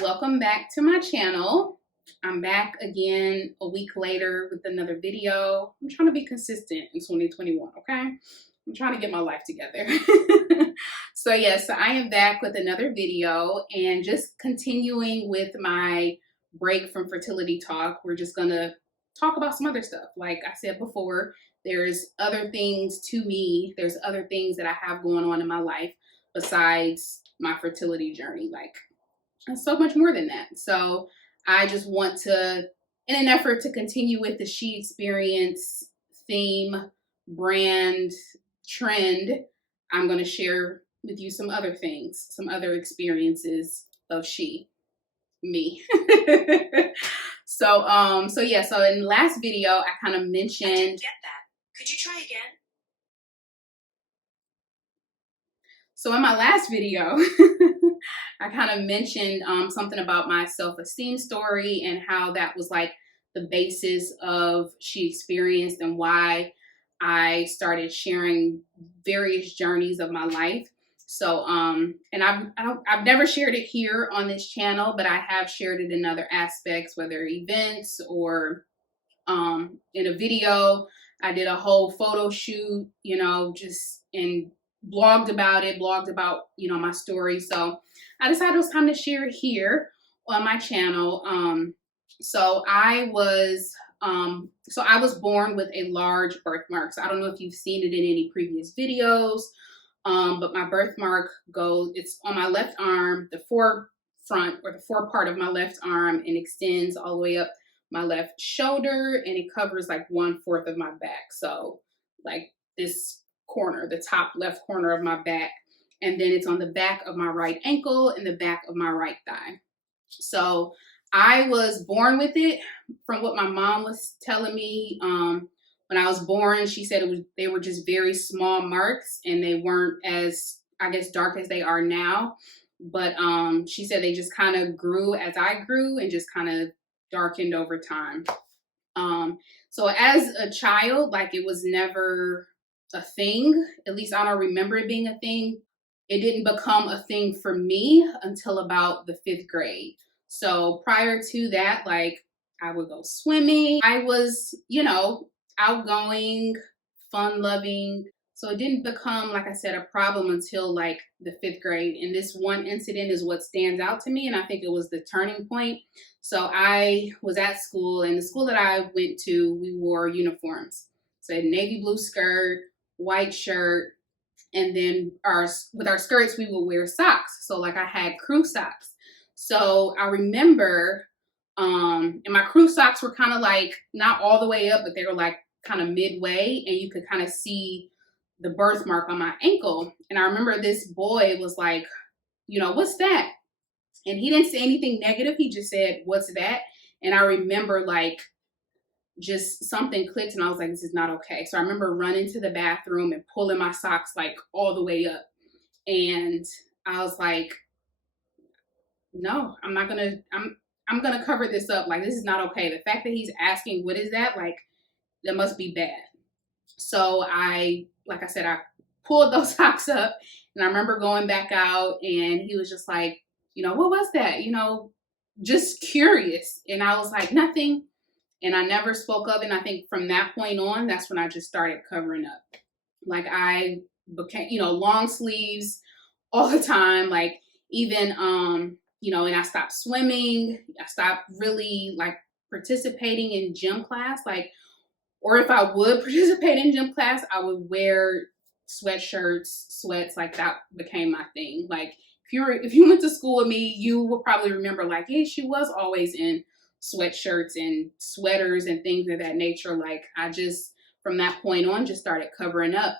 Welcome back to my channel. I'm back again a week later with another video. I'm trying to be consistent in 2021, okay? I'm trying to get my life together. So yes, I am back with another video and just continuing with my break from fertility talk. We're just gonna talk about some other stuff. Like I said before, there's other things to me. There's other things that I have going on in my life besides my fertility journey. Like, and so much more than that. So I just want to, in an effort to continue with the She Experience theme, brand, trend, I'm going to share with you some other things, some other experiences of me. So in the last video, I kind of mentioned. I didn't get that. Could you try again? So in my last video, I kind of mentioned something about my self-esteem story and how that was like the basis of She Experienced and why I started sharing various journeys of my life. So, and I've never shared it here on this channel, but I have shared it in other aspects, whether events or in a video. I did a whole photo shoot, just and blogged about it, my story. So I decided it was time to share it here on my channel. So I was born with a large birthmark. So I don't know if you've seen it in any previous videos, but my birthmark it's on my left arm, the forefront or the forepart of my left arm, and extends all the way up my left shoulder, and it covers like 1/4 of my back. So like this corner, the top left corner of my back, and then it's on the back of my right ankle and the back of my right thigh. So I was born with it. From what my mom was telling me, when I was born, she said they were just very small marks and they weren't as, I guess, dark as they are now. But she said they just kind of grew as I grew and just kind of darkened over time. So as a child, like, it was never a thing. At least I don't remember it being a thing. It didn't become a thing for me until about the 5th grade. So prior to that, like, I would go swimming. I was, outgoing, fun loving. So it didn't become, like I said, a problem until like the 5th grade. And this one incident is what stands out to me. And I think it was the turning point. So I was at school, and the school that I went to, we wore uniforms. So a navy blue skirt, white shirt, and then with our skirts, we would wear socks. So like I had crew socks. So I remember, and my crew socks were kind of like not all the way up, but they were like kind of midway, and you could kind of see the birthmark on my ankle. And I remember this boy was like, what's that? And he didn't say anything negative. He just said, what's that? And I remember like just something clicked, and I was like, this is not okay. So I remember running to the bathroom and pulling my socks like all the way up. And I was like, no, I'm gonna cover this up. Like, this is not okay. The fact that he's asking, what is that? Like, that must be bad. So like I said, I pulled those socks up, and I remember going back out, and he was just like, what was that? Just curious. And I was like, nothing. And I never spoke up. And I think from that point on, that's when I just started covering up. Like, I became, long sleeves all the time. Like, even, and I stopped swimming. I stopped really like participating in gym class. Like, or if I would participate in gym class, I would wear sweatshirts, sweats. Like, that became my thing. Like, if you went to school with me, you will probably remember, like, hey, she was always in sweatshirts and sweaters and things of that nature. Like, I just, from that point on, just started covering up.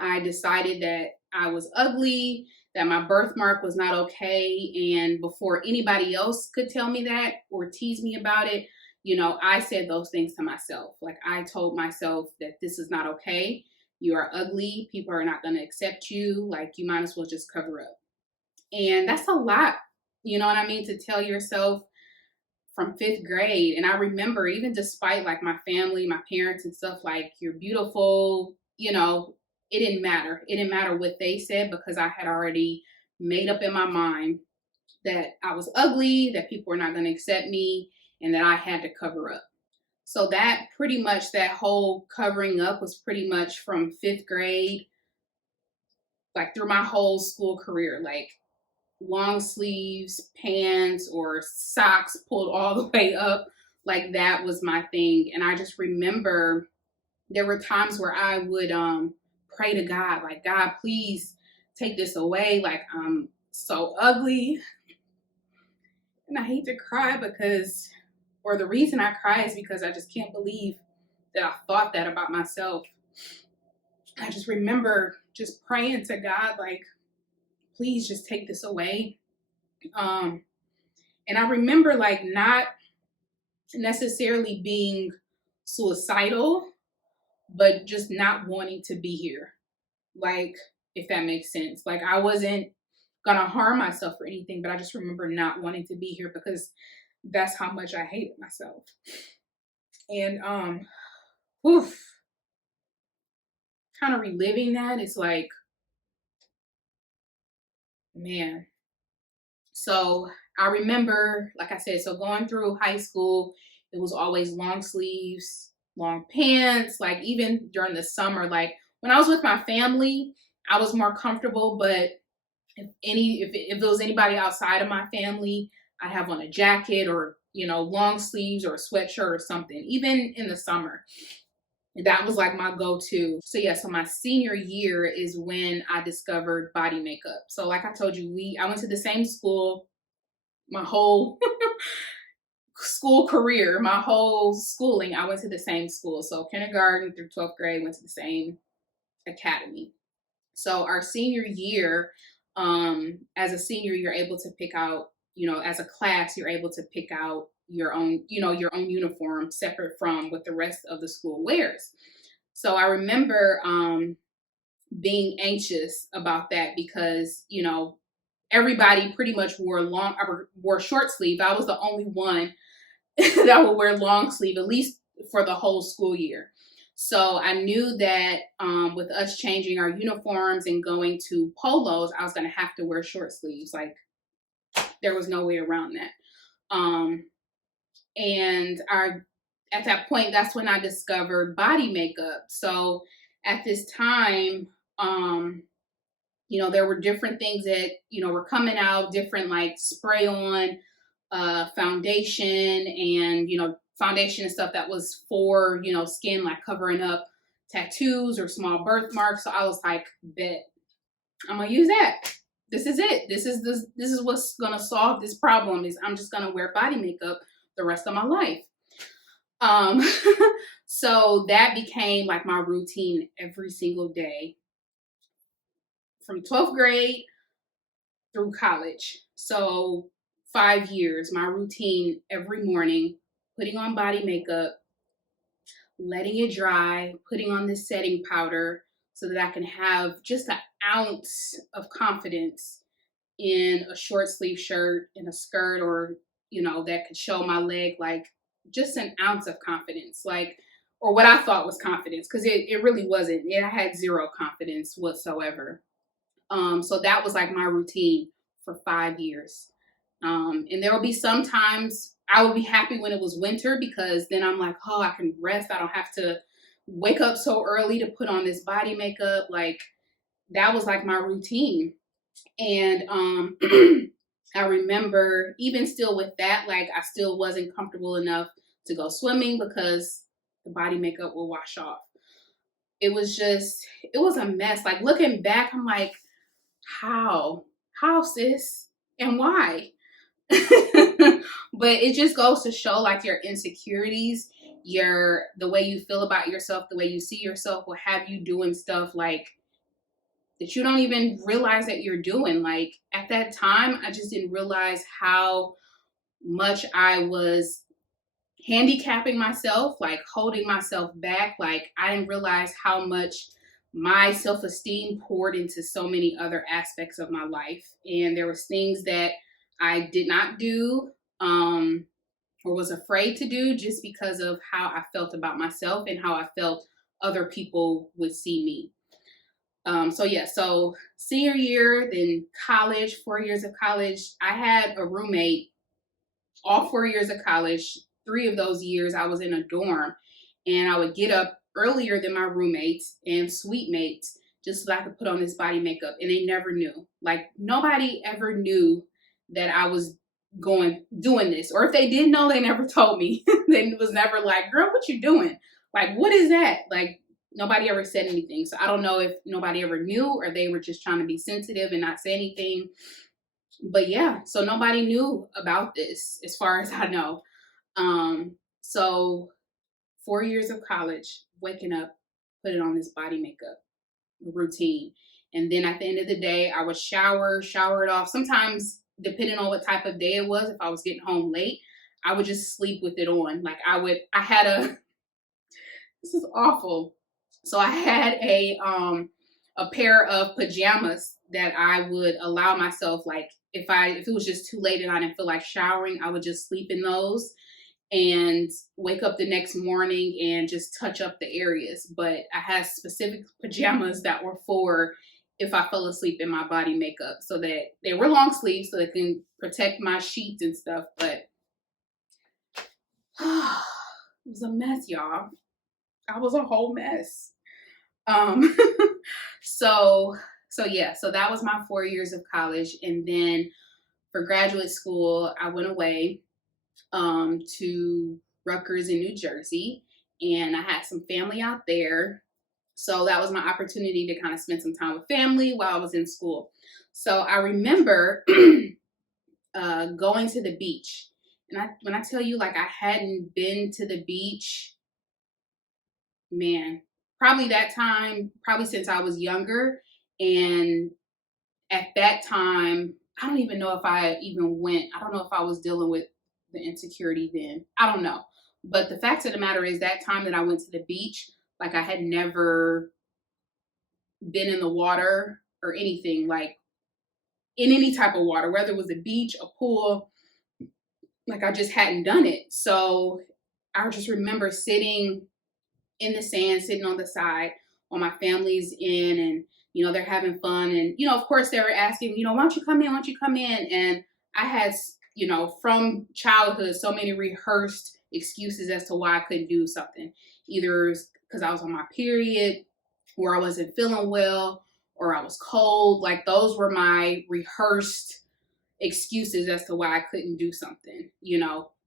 I decided that I was ugly, that my birthmark was not okay. And before anybody else could tell me that or tease me about it, I said those things to myself. Like, I told myself that this is not okay. You are ugly. People are not going to accept you. Like, you might as well just cover up. And that's a lot, you know what I mean, to tell yourself from 5th grade. And I remember, even despite like my family, my parents and stuff, like, you're beautiful, it didn't matter. It didn't matter what they said, because I had already made up in my mind that I was ugly, that people were not going to accept me, and that I had to cover up. So that pretty much, that whole covering up was pretty much from fifth grade, like through my whole school career, like long sleeves, pants, or socks pulled all the way up. Like that was my thing. And I just remember there were times where I would pray to God, like, God, please take this away. Like, I'm so ugly. And I hate to cry because, or the reason I cry is because I just can't believe that I thought that about myself. I just remember just praying to God, like, please just take this away. Um, and I remember like not necessarily being suicidal, but just not wanting to be here. Like, if that makes sense. Like, I wasn't gonna harm myself or anything, but I just remember not wanting to be here because that's how much I hated myself. And oof, kind of reliving that is like, man. So I remember, like I said, so going through high school, it was always long sleeves, long pants, like even during the summer, like when I was with my family, I was more comfortable, but if there was anybody outside of my family, I'd have on a jacket or, long sleeves or a sweatshirt or something, even in the summer. That was like my go-to. So yeah, so my senior year is when I discovered body makeup. So like I told you, I went to the same school my whole school career, my whole schooling. I went to the same school. So kindergarten through 12th grade, went to the same academy. So our senior year, as a senior, you're able to pick out, as a class, you're able to pick out your own, your own uniform separate from what the rest of the school wears. So I remember being anxious about that because, everybody pretty much wore short sleeve. I was the only one that would wear long sleeve, at least for the whole school year. So I knew that with us changing our uniforms and going to polos, I was going to have to wear short sleeves. Like, there was no way around that. And at that point, that's when I discovered body makeup. So at this time, there were different things that, were coming out, different like spray on foundation and, foundation and stuff that was for, skin, like covering up tattoos or small birthmarks. So I was like, bet, I'm gonna use that. This is it. This is what's gonna solve this problem, is I'm just gonna wear body makeup the rest of my life. Um, so that became like my routine every single day from 12th grade through college. So 5 years, my routine every morning, putting on body makeup, letting it dry, putting on this setting powder so that I can have just an ounce of confidence in a short sleeve shirt, in a skirt, or, that could show my leg, like just an ounce of confidence, like, or what I thought was confidence, because it really wasn't. I had zero confidence whatsoever. So that was like my routine for 5 years. And there will be some times I would be happy when it was winter because then I'm like, oh, I can rest. I don't have to wake up so early to put on this body makeup. Like, that was like my routine. And I remember even still with that, like, I still wasn't comfortable enough to go swimming because the body makeup will wash off. It was a mess. Like, looking back, I'm like, how? How, sis? And why? But it just goes to show like your insecurities, the way you feel about yourself, the way you see yourself will have you doing stuff like that you don't even realize that you're doing. Like, at that time, I just didn't realize how much I was handicapping myself, like holding myself back. Like, I didn't realize how much my self-esteem poured into so many other aspects of my life. And there was things that I did not do, or was afraid to do, just because of how I felt about myself and how I felt other people would see me. So senior year, then college, 4 years of college, I had a roommate all 4 years of college. 3 of those years I was in a dorm, and I would get up earlier than my roommates and suite mates just so I could put on this body makeup. And they never knew. Like, nobody ever knew that I was doing this. Or if they did know, they never told me. They was never like, girl, what you doing? Like, what is that? Like, nobody ever said anything. So I don't know if nobody ever knew or they were just trying to be sensitive and not say anything. But yeah, so nobody knew about this as far as I know. So 4 years of college, waking up, putting on this body makeup routine. And then at the end of the day, I would shower it off. Sometimes, depending on what type of day it was, if I was getting home late, I would just sleep with it on. Like, I had this is awful. So I had a pair of pajamas that I would allow myself, like, if it was just too late and I didn't feel like showering, I would just sleep in those and wake up the next morning and just touch up the areas. But I had specific pajamas that were for if I fell asleep in my body makeup, so that they were long sleeves so they can protect my sheets and stuff. But it was a mess, y'all. I was a whole mess. Um, so so that was my 4 years of college. And then for graduate school, I went away to Rutgers in New Jersey, and I had some family out there. So that was my opportunity to kind of spend some time with family while I was in school. So I remember going to the beach. And when I tell you, like, I hadn't been to the beach, man, probably since I was younger. And at that time, I don't even know if I even went. I don't know if I was dealing with the insecurity then. I don't know. But the fact of the matter is, that time that I went to the beach, like, I had never been in the water or anything, like in any type of water, whether it was a beach, a pool, like, I just hadn't done it. So I just remember sitting in the sand, sitting on the side while my family's in, and they're having fun. And of course they were asking, why don't you come in, why don't you come in? And I had, from childhood, so many rehearsed excuses as to why I couldn't do something, either because I was on my period, or I wasn't feeling well, or I was cold. Like, those were my rehearsed excuses as to why I couldn't do something.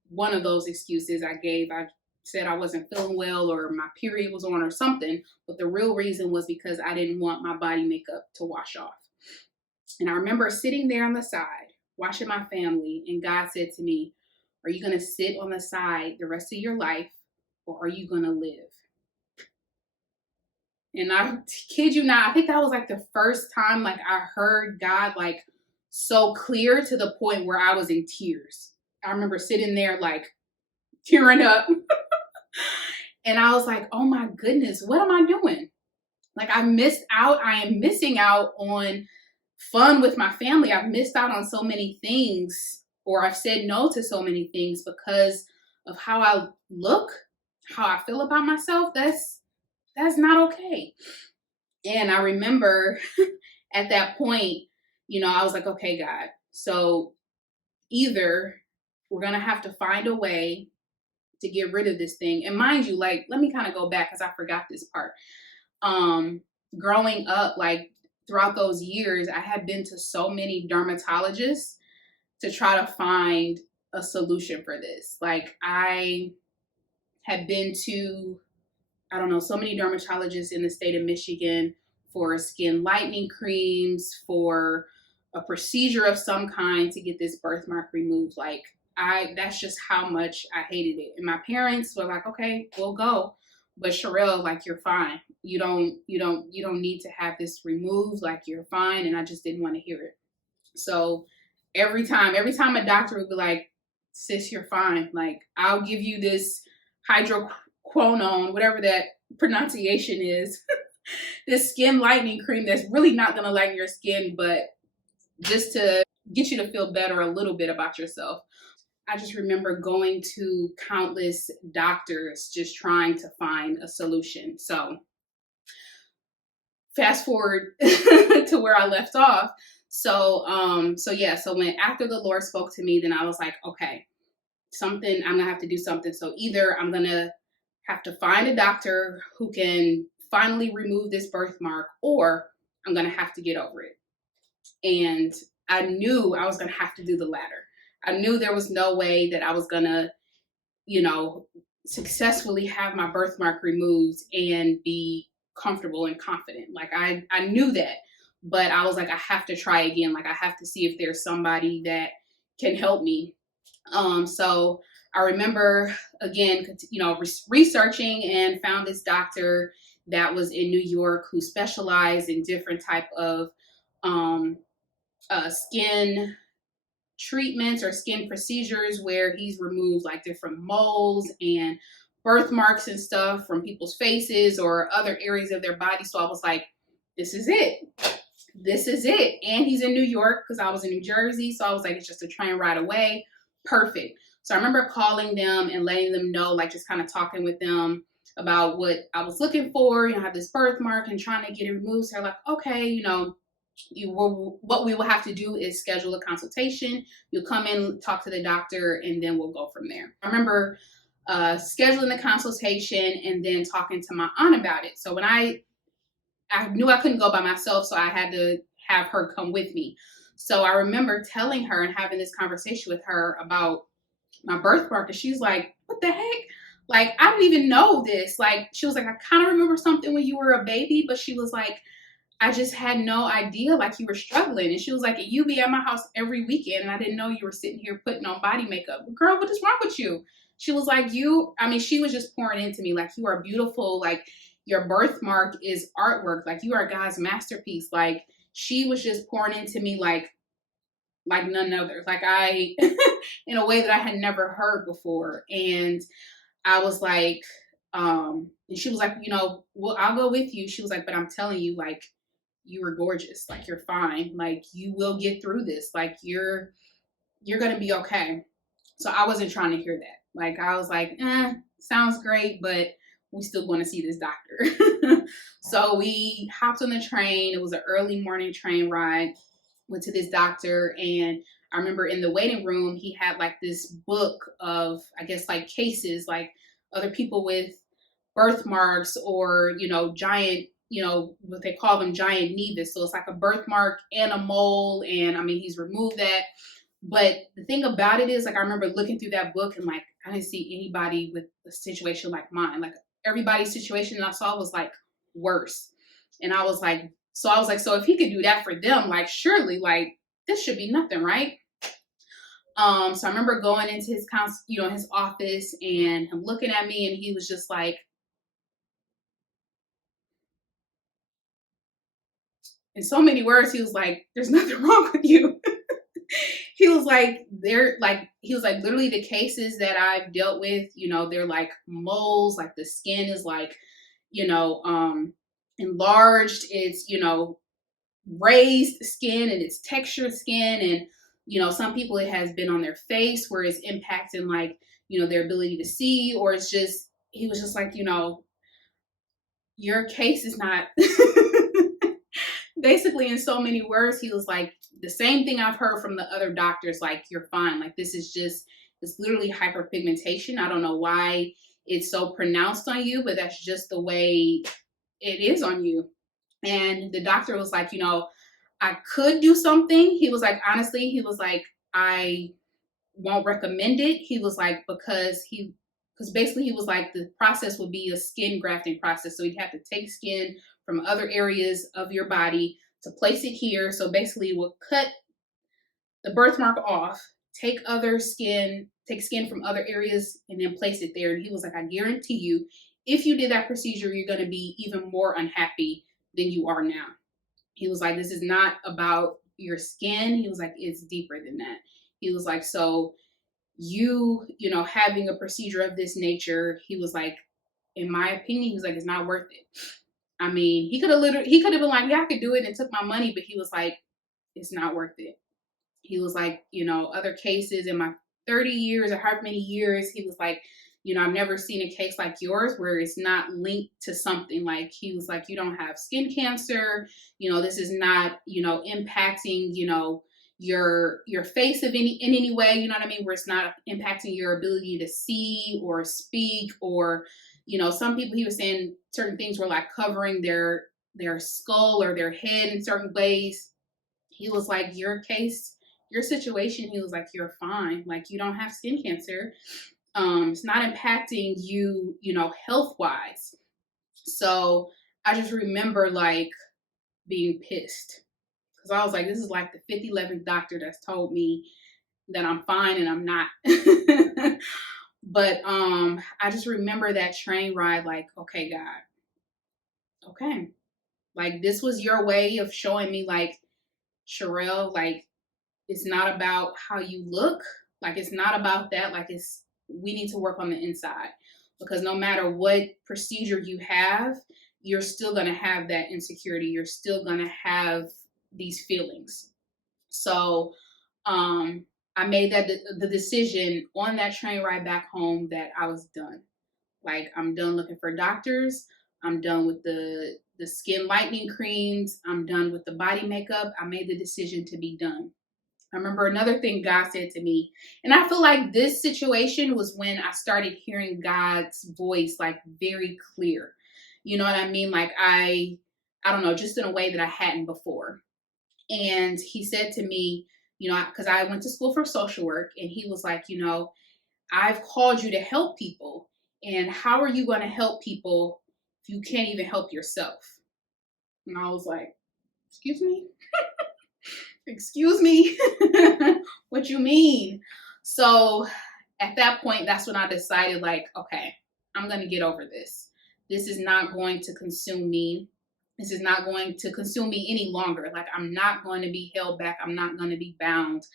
One of those excuses I gave, I said I wasn't feeling well, or my period was on, or something. But the real reason was because I didn't want my body makeup to wash off. And I remember sitting there on the side, watching my family, and God said to me, are you going to sit on the side the rest of your life, or are you going to live? And I kid you not, I think that was like the first time, like, I heard God, like, so clear, to the point where I was in tears. I remember sitting there, like, tearing up. And I was like, oh my goodness, what am I doing? Like, I am missing out on fun with my family. I've missed out on so many things, or I've said no to so many things because of how I look, how I feel about myself. That's not okay. And I remember at that point, I was like, okay, God, so either we're going to have to find a way to get rid of this thing. And mind you, like, let me kind of go back because I forgot this part. Growing up, like, throughout those years, I had been to so many dermatologists to try to find a solution for this. Like, I had been to, I don't know, so many dermatologists in the state of Michigan for skin lightening creams, for a procedure of some kind to get this birthmark removed. Like, that's just how much I hated it. And my parents were like, okay, we'll go. But Sherelle, like, you're fine. You don't need to have this removed. Like, you're fine. And I just didn't want to hear it. So every time a doctor would be like, sis, you're fine. Like, I'll give you this hydroquinone, whatever that pronunciation is, this skin lightening cream that's really not going to lighten your skin, but just to get you to feel better a little bit about yourself. I just remember going to countless doctors just trying to find a solution. So fast forward to where I left off. So when after the Lord spoke to me, then I was like, okay, something, I'm gonna have to do something. So either I'm gonna have to find a doctor who can finally remove this birthmark, or I'm gonna have to get over it. And I knew I was gonna have to do the latter. I knew there was no way that I was gonna, you know, successfully have my birthmark removed and be comfortable and confident. Like I knew that, but I was like, I have to try again. Like I have to see if there's somebody that can help me. So I remember again, researching and found this doctor that was in New York who specialized in different type of um, skin treatments or skin procedures where he's removed like different moles and birthmarks and stuff from people's faces or other areas of their body. So I was like, this is it. This is it. And he's in New York because I was in New Jersey. So I was like, it's just a train ride away. Perfect. So I remember calling them and letting them know, like just kind of talking with them about what I was looking for, I have this birthmark and trying to get it removed. So they're like, okay, what we will have to do is schedule a consultation. You'll come in, talk to the doctor, and then we'll go from there. I remember scheduling the consultation and then talking to my aunt about it. So when I knew I couldn't go by myself, so I had to have her come with me. So I remember telling her and having this conversation with her about my birthmark, and she's like, what the heck? Like, I don't even know this. Like, she was like, I kind of remember something when you were a baby, but she was like, I just had no idea like you were struggling. And she was like, you be at my house every weekend and I didn't know you were sitting here putting on body makeup. Girl, what is wrong with you? She was like, she was just pouring into me. Like, you are beautiful. Like, your birthmark is artwork. Like, you are God's masterpiece. Like, she was just pouring into me like none other. Like in a way that I had never heard before. And I was like, and she was like, well, I'll go with you. She was like, but I'm telling you, like, you were gorgeous. Like, you're fine. Like, you will get through this. Like, you're going to be okay. So I wasn't trying to hear that. Like, I was like, sounds great, but we still going to see this doctor. So we hopped on the train. It was an early morning train ride. Went to this doctor, and I remember in the waiting room, he had like this book of, I guess, like cases, like other people with birthmarks or, giant, what they call them, giant nevus. So it's like a birthmark and a mole. And I mean, he's removed that. But the thing about it is, like, I remember looking through that book and like, I didn't see anybody with a situation like mine. Like, everybody's situation that I saw was like worse. And I was like, so if he could do that for them, like, surely, like, this should be nothing, right? So I remember going into his his office and him looking at me, and he was just like, in so many words, he was like, there's nothing wrong with you. He was like, literally the cases that I've dealt with, they're like moles, like the skin is like, enlarged. It's, raised skin and it's textured skin. And, some people it has been on their face where it's impacting like, their ability to see, or it's just, he was just like, your case is not basically in so many words, he was like, the same thing I've heard from the other doctors, like, you're fine. Like, this is just, it's literally hyperpigmentation. I don't know why it's so pronounced on you, but that's just the way it is on you. And the doctor was like, I could do something. He was like, honestly, he was like, I won't recommend it. He was like, because basically he was like, the process would be a skin grafting process. So he'd have to take skin from other areas of your body to place it here. So basically it would cut the birthmark off, take skin from other areas and then place it there. And he was like, I guarantee you, if you did that procedure, you're going to be even more unhappy than you are now. He was like, this is not about your skin. He was like, it's deeper than that. He was like, so having a procedure of this nature, he was like, in my opinion, he was like, it's not worth it. I mean, he could have been like, yeah, I could do it and took my money, but he was like, it's not worth it. He was like, other cases in my 30 years or however many years, he was like, I've never seen a case like yours where it's not linked to something. Like he was like, you don't have skin cancer. This is not, impacting, your face of in any way, you know what I mean, where it's not impacting your ability to see or speak, or some people, he was saying certain things were like covering their skull or their head in certain ways. He was like, your case, your situation, he was like, you're fine, like you don't have skin cancer. It's not impacting you, health wise. So I just remember like being pissed because I was like, this is like the 11th doctor that's told me that I'm fine and I'm not. But I just remember that train ride like, okay, God, okay. Like this was your way of showing me like, Sherelle, like it's not about how you look. Like it's not about that. Like we need to work on the inside, because no matter what procedure you have, you're still going to have that insecurity. You're still going to have these feelings. So I made that the decision on that train ride back home that I was done. Like I'm done looking for doctors. I'm done with the skin lightening creams. I'm done with the body makeup. I made the decision to be done. I remember another thing God said to me, and I feel like this situation was when I started hearing God's voice like very clear. You know what I mean? Like I don't know, just in a way that I hadn't before. And he said to me, because I went to school for social work, and he was like, I've called you to help people. And how are you going to help people if you can't even help yourself? And I was like, excuse me? Excuse me? What you mean? So at that point, that's when I decided, like, okay, I'm going to get over this. This is not going to consume me. This is not going to consume me any longer. Like, I'm not going to be held back. I'm not going to be bound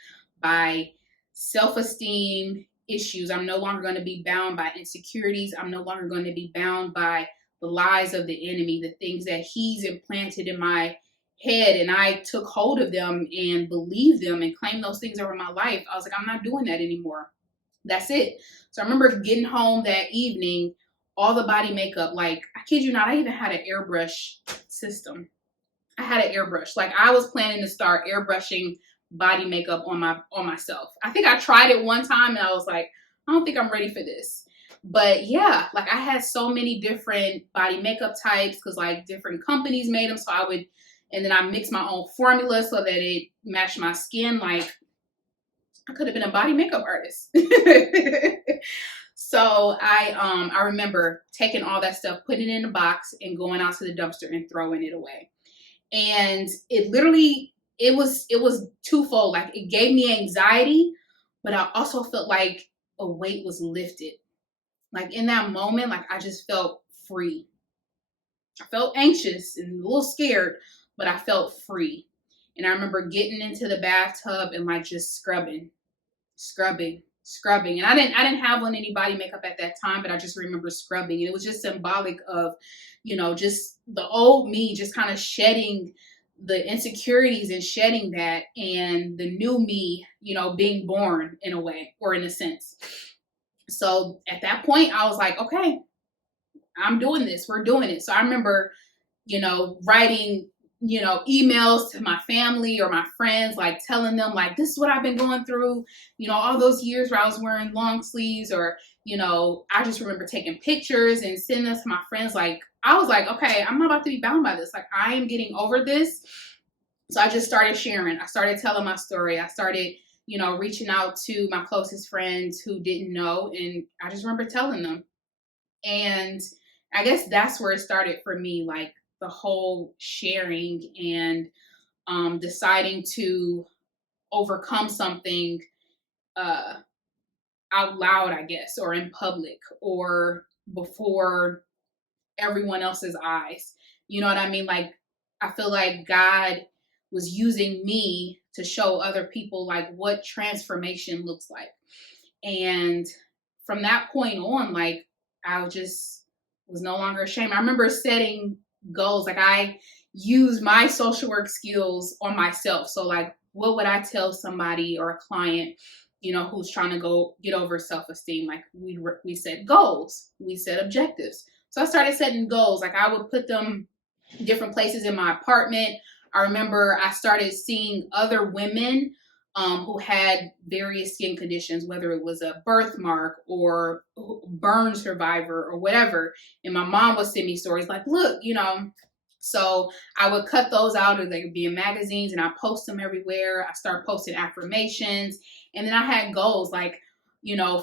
by self-esteem issues. I'm no longer going to be bound by insecurities. I'm no longer going to be bound by the lies of the enemy, the things that he's implanted in my head, and I took hold of them and believed them and claimed those things over my life. I was like, I'm not doing that anymore. That's it. So I remember getting home that evening, all the body makeup, like I kid you not, I even had an airbrush system. I had an airbrush. Like I was planning to start airbrushing body makeup on myself. I think I tried it one time and I was like, I don't think I'm ready for this. But yeah, like I had so many different body makeup types because like different companies made them. So and then I mixed my own formula so that it matched my skin. Like I could have been a body makeup artist. So I remember taking all that stuff, putting it in a box, and going out to the dumpster and throwing it away. And it literally, it was twofold. Like it gave me anxiety, but I also felt like a weight was lifted. Like in that moment, like I just felt free. I felt anxious and a little scared, but I felt free. And I remember getting into the bathtub and like just scrubbing. And I didn't have on any body makeup at that time, but I just remember scrubbing. And it was just symbolic of, just the old me just kind of shedding the insecurities and shedding that, and the new me, being born in a way or in a sense. So at that point I was like, okay, I'm doing this. We're doing it. So I remember, writing, emails to my family or my friends, like telling them like, this is what I've been going through, all those years where I was wearing long sleeves, or, I just remember taking pictures and sending them to my friends. Like, I was like, okay, I'm not about to be bound by this. Like, I am getting over this. So I just started sharing. I started telling my story. I started, reaching out to my closest friends who didn't know. And I just remember telling them. And I guess that's where it started for me, like the whole sharing and deciding to overcome something uh, out loud, I guess, or in public or before everyone else's eyes. You know what I mean? Like, I feel like God was using me to show other people like what transformation looks like. And from that point on, like I just was no longer ashamed. I remember setting goals. Like I use my social work skills on myself. So like, what would I tell somebody or a client, who's trying to go get over self-esteem. Like we set goals, we set objectives. So I started setting goals. Like I would put them different places in my apartment. I remember I started seeing other women who had various skin conditions, whether it was a birthmark or burn survivor or whatever. And my mom would send me stories like, look, So I would cut those out, or they would be in magazines, and I post them everywhere. I start posting affirmations, and then I had goals like,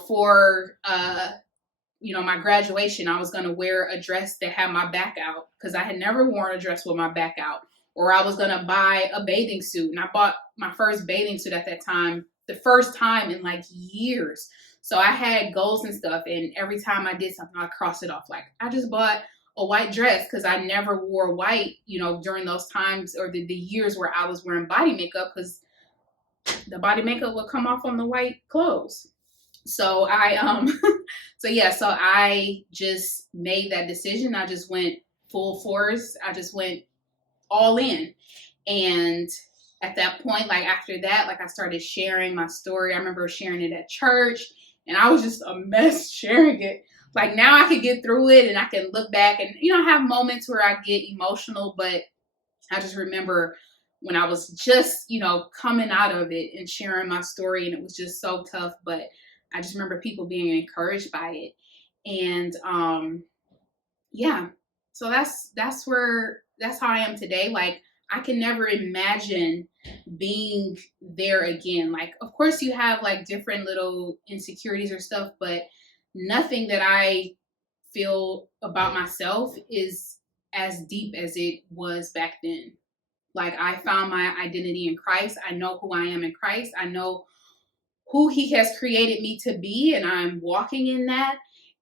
for my graduation, I was going to wear a dress that had my back out because I had never worn a dress with my back out. Or I was going to buy a bathing suit. And I bought my first bathing suit at that time, the first time in like years. So I had goals and stuff. And every time I did something, I crossed it off. Like I just bought a white dress because I never wore white, during those times or the years where I was wearing body makeup, because the body makeup would come off on the white clothes. So so I just made that decision. I just went full force. I just went all in. And at that point, like after that, like I started sharing my story. I remember sharing it at church, and I was just a mess sharing it. Like now I can get through it and I can look back and, have moments where I get emotional, but I just remember when I was just, coming out of it and sharing my story, and it was just so tough, but I just remember people being encouraged by it. And yeah, so that's how I am today. Like I can never imagine being there again. Like of course you have like different little insecurities or stuff, but nothing that I feel about myself is as deep as it was back then. Like I found my identity in Christ. I know who I am in Christ. I know who he has created me to be, and I'm walking in that.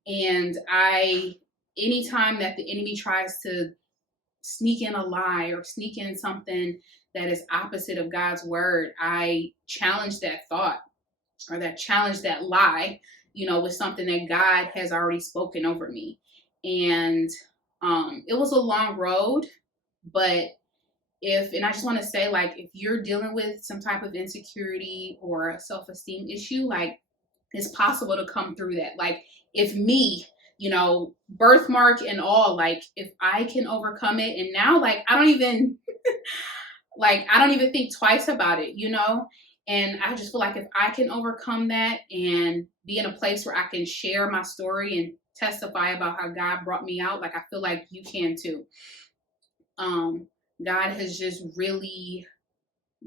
And anytime that the enemy tries to sneak in a lie or sneak in something that is opposite of God's word, I challenge that thought or that challenge that lie, with something that God has already spoken over me. And it was a long road, but and I just want to say, like, if you're dealing with some type of insecurity or a self-esteem issue, like, it's possible to come through that. Like, if me, birthmark and all, like, if I can overcome it, and now, like, I don't even, think twice about it, And I just feel like if I can overcome that and be in a place where I can share my story and testify about how God brought me out, like, I feel like you can too. God has just really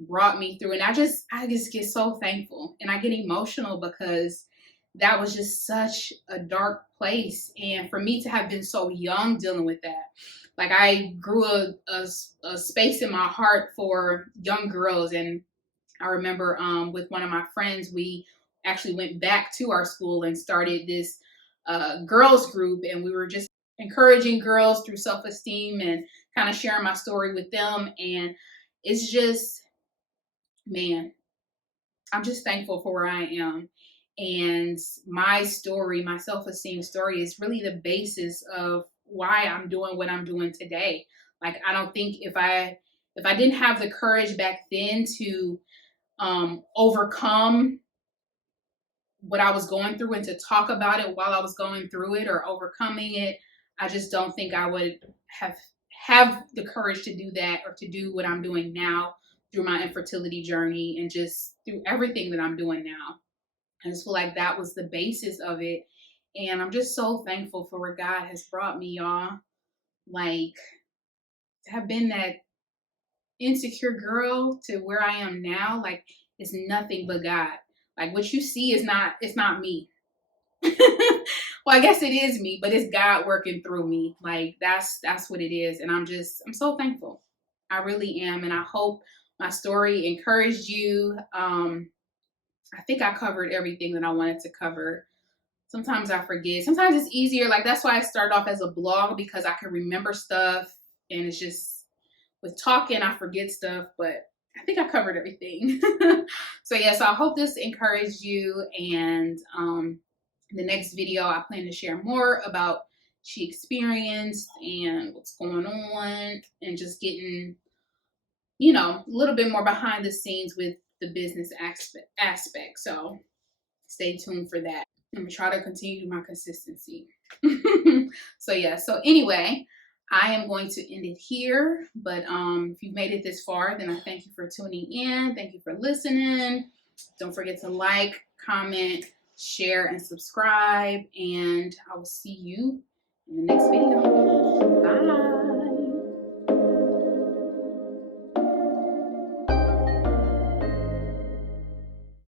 brought me through, and I just get so thankful, and I get emotional because that was just such a dark place, and for me to have been so young dealing with that, like I grew a space in my heart for young girls. And I remember with one of my friends, we actually went back to our school and started this girls group, and we were just encouraging girls through self-esteem and kind of sharing my story with them. And it's just, man, I'm just thankful for where I am. And my story, my self-esteem story, is really the basis of why I'm doing what I'm doing today. Like I don't think if I didn't have the courage back then to overcome what I was going through and to talk about it while I was going through it or overcoming it, I just don't think I would have the courage to do that or to do what I'm doing now through my infertility journey and just through everything that I'm doing now. I just feel like that was the basis of it. And I'm just so thankful for where God has brought me, y'all. Like to have been that insecure girl to where I am now, like it's nothing but God. Like what you see it's not me. Well, I guess it is me, but it's God working through me. Like that's what it is. And I'm so thankful. I really am. And I hope my story encouraged you. I think I covered everything that I wanted to cover. Sometimes I forget. Sometimes it's easier. Like that's why I started off as a blog, because I can remember stuff, and it's just with talking, I forget stuff, but I think I covered everything. So yeah, so I hope this encouraged you. And in the next video, I plan to share more about she experienced and what's going on, and just getting, a little bit more behind the scenes with the business aspect. So stay tuned for that. I'm gonna try to continue my consistency. So yeah, so anyway, I am going to end it here. But if you've made it this far, then I thank you for tuning in. Thank you for listening. Don't forget to like, comment, share, and subscribe. And I will see you in the next video. Bye.